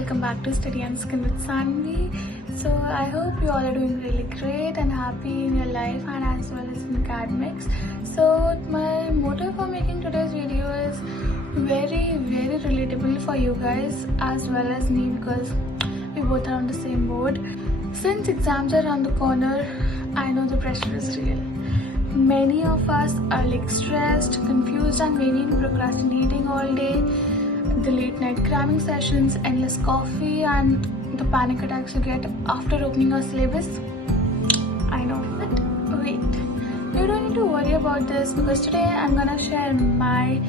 welcome back to Study and Skin with Saanvi. So I hope you all are doing really great and happy in your life and as well as in academics. So my motive for making today's video is very relatable for you guys as well as me, because we both are on the same board. Since exams are around the corner, I know the pressure is real. Many of us are stressed, confused and maybe procrastinating all day. The late night cramming sessions, endless coffee and the panic attacks you get after opening your syllabus. I know, but wait, you don't need to worry about this, because today I'm gonna share my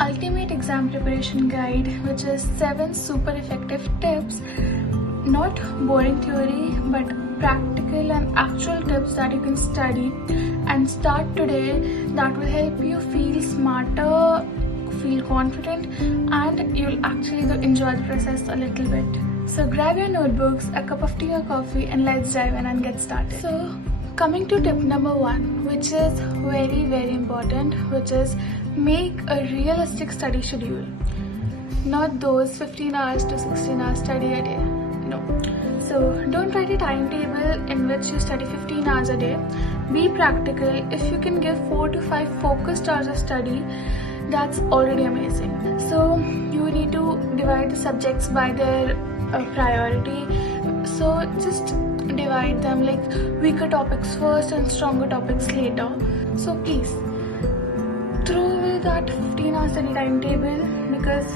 ultimate exam preparation guide, which is 7 super effective tips. Not boring theory, but practical and actual tips that you can study and start today that will help you feel smarter, feel confident, and you'll actually enjoy the process a little bit. So grab your notebooks, a cup of tea or coffee, and let's dive in and get started. So coming to tip number 1, which is very important, which is make a realistic study schedule. Not those 15 hours to 16 hours study a day. No. So don't write a timetable in which you study 15 hours a day. Be practical. If you can give 4 to 5 focused hours of study, that's already amazing. So you need to divide the subjects by their priority. So just divide them like weaker topics first and stronger topics later. So please throw away that 15 hours study timetable, because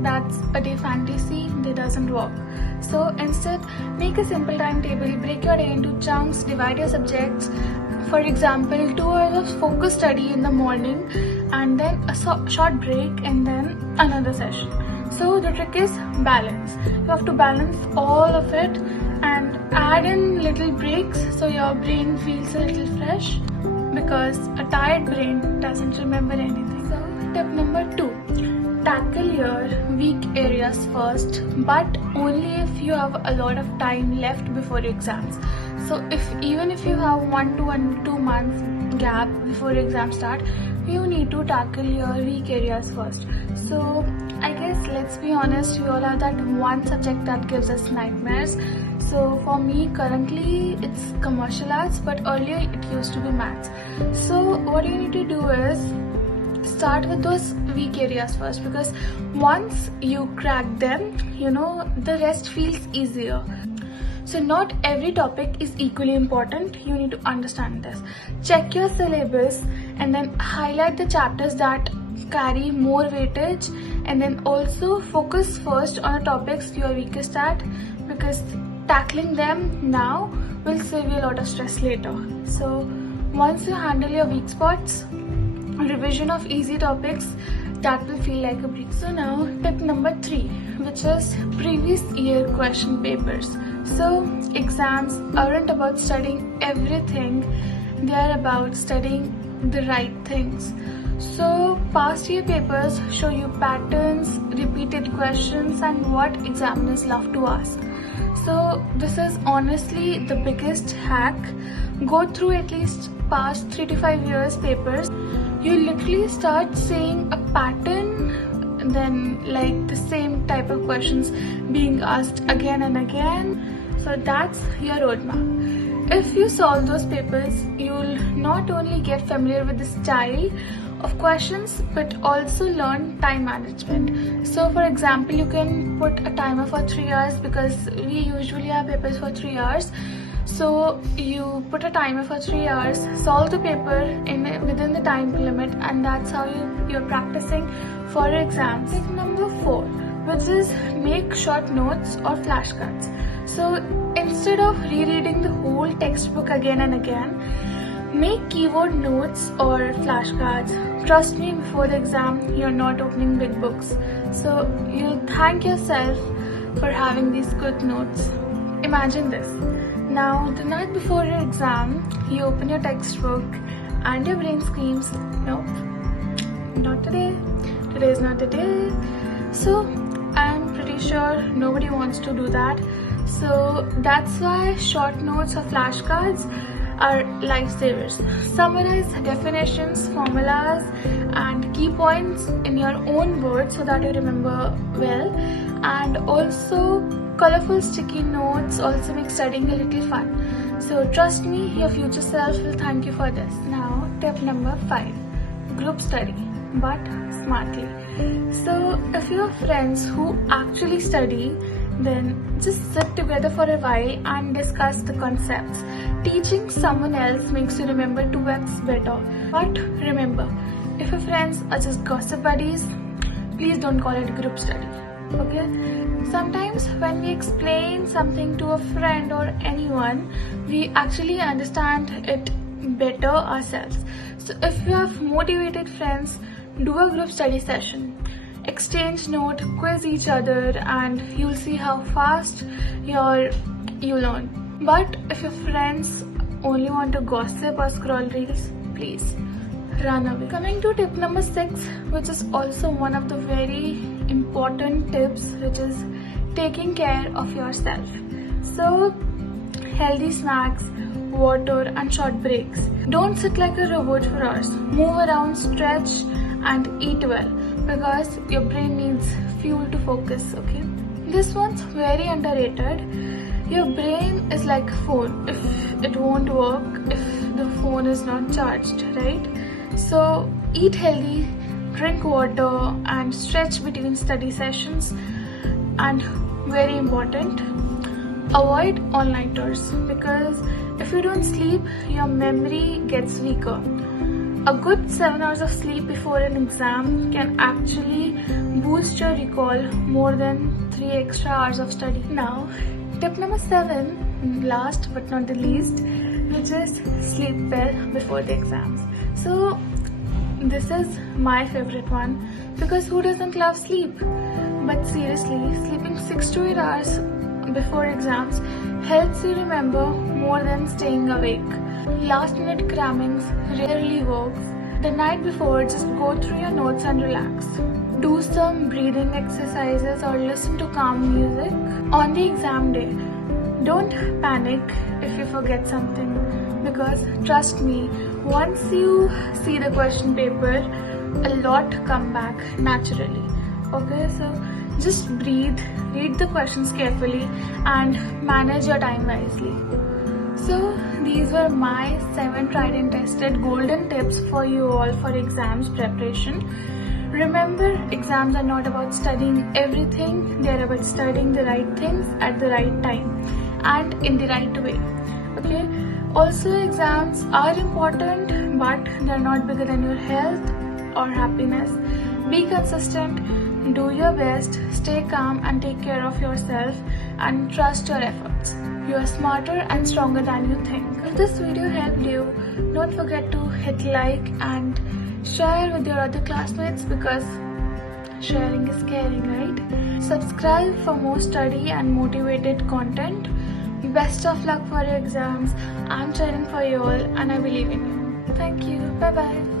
that's a day fantasy that doesn't work. So instead, make a simple timetable, break your day into chunks, divide your subjects. For example, 2 hours of focused study in the morning and then a short break and then another session. So the trick is balance. You have to balance all of it and add in little breaks so your brain feels a little fresh, because a tired brain doesn't remember anything. So tip number 2, tackle your weak areas first, but only if you have a lot of time left before your exams. So even if you have 1 to 2 months gap before your exams start, you need to tackle your weak areas first. So I guess, let's be honest, we all have that one subject that gives us nightmares. So for me currently it's commercial arts, but earlier it used to be maths. So what you need to do is start with those weak areas first, because once you crack them, the rest feels easier. So not every topic is equally important. You need to understand this. Check your syllabus and then highlight the chapters that carry more weightage, and then also focus first on the topics you are weakest at, because tackling them now will save you a lot of stress later. So once you handle your weak spots, revision of easy topics, that will feel like a break. So now tip number 3, which is previous year question papers. So exams aren't about studying everything, they are about studying the right things. So past year papers show you patterns, repeated questions and what examiners love to ask. So this is honestly the biggest hack. Go through at least past 3 to 5 years papers. You literally start seeing a pattern, then like the same type of questions being asked again and again. So that's your roadmap. If you solve those papers, you'll not only get familiar with the style of questions, but also learn time management. So for example, you can put a timer for 3 hours, because we usually have papers for 3 hours. So you put a timer for 3 hours, solve the paper within the time limit, and that's how you're practicing for your exams. Tip number 4, which is make short notes or flashcards. So instead of rereading the whole textbook again and again, make keyword notes or flashcards. Trust me, before the exam, you're not opening big books. So you'll thank yourself for having these good notes. Imagine this. Now, the night before your exam, you open your textbook and your brain screams, nope, not today. Today is not the day. So I'm pretty sure nobody wants to do that. So that's why short notes or flashcards are lifesavers. Summarize definitions, formulas and key points in your own words so that you remember well, and also colorful sticky notes also make studying a little fun. So trust me, your future self will thank you for this. Now tip number 5, group study, but smartly. So if you have friends who actually study, then just sit together for a while and discuss the concepts. Teaching someone else makes you remember 2x better. But remember, if your friends are just gossip buddies, please don't call it group study. Okay? Sometimes when we explain something to a friend or anyone, we actually understand it better ourselves. So if you have motivated friends, do a group study session. Exchange note, quiz each other, and you'll see how fast you learn. But if your friends only want to gossip or scroll reels, please run away. Coming to tip number 6, which is also one of the very important tips, which is taking care of yourself. So healthy snacks, water and short breaks. Don't sit like a robot for hours. Move around, stretch and eat well, because your brain needs fuel to focus. Okay, this one's very underrated. Your brain is like a phone. If it won't work if the phone is not charged, right? So eat healthy, drink water and stretch between study sessions. And very important, avoid all-nighters, because if you don't sleep, your memory gets weaker. A good 7 hours of sleep before an exam can actually boost your recall more than 3 extra hours of study. Now, tip number 7, last but not the least, which is sleep well before the exams. So this is my favorite one, because who doesn't love sleep? But seriously, sleeping 6 to 8 hours before exams helps you remember more than staying awake. Last minute crammings rarely works. The night before, just go through your notes and relax. Do some breathing exercises or listen to calm music. On the exam day, don't panic if you forget something, because trust me, once you see the question paper, a lot come back naturally. Okay, so just breathe, read the questions carefully and manage your time wisely. So these were my 7 tried and tested golden tips for you all for exams preparation. Remember, exams are not about studying everything, they are about studying the right things at the right time and in the right way. Okay, also exams are important, but they are not bigger than your health or happiness. Be consistent, do your best, stay calm and take care of yourself, and trust your efforts. You are smarter and stronger than you think. If this video helped you, don't forget to hit like and share with your other classmates, because sharing is caring, right? Subscribe for more study and motivated content. Best of luck for your exams. I'm cheering for you all and I believe in you. Thank you. Bye bye.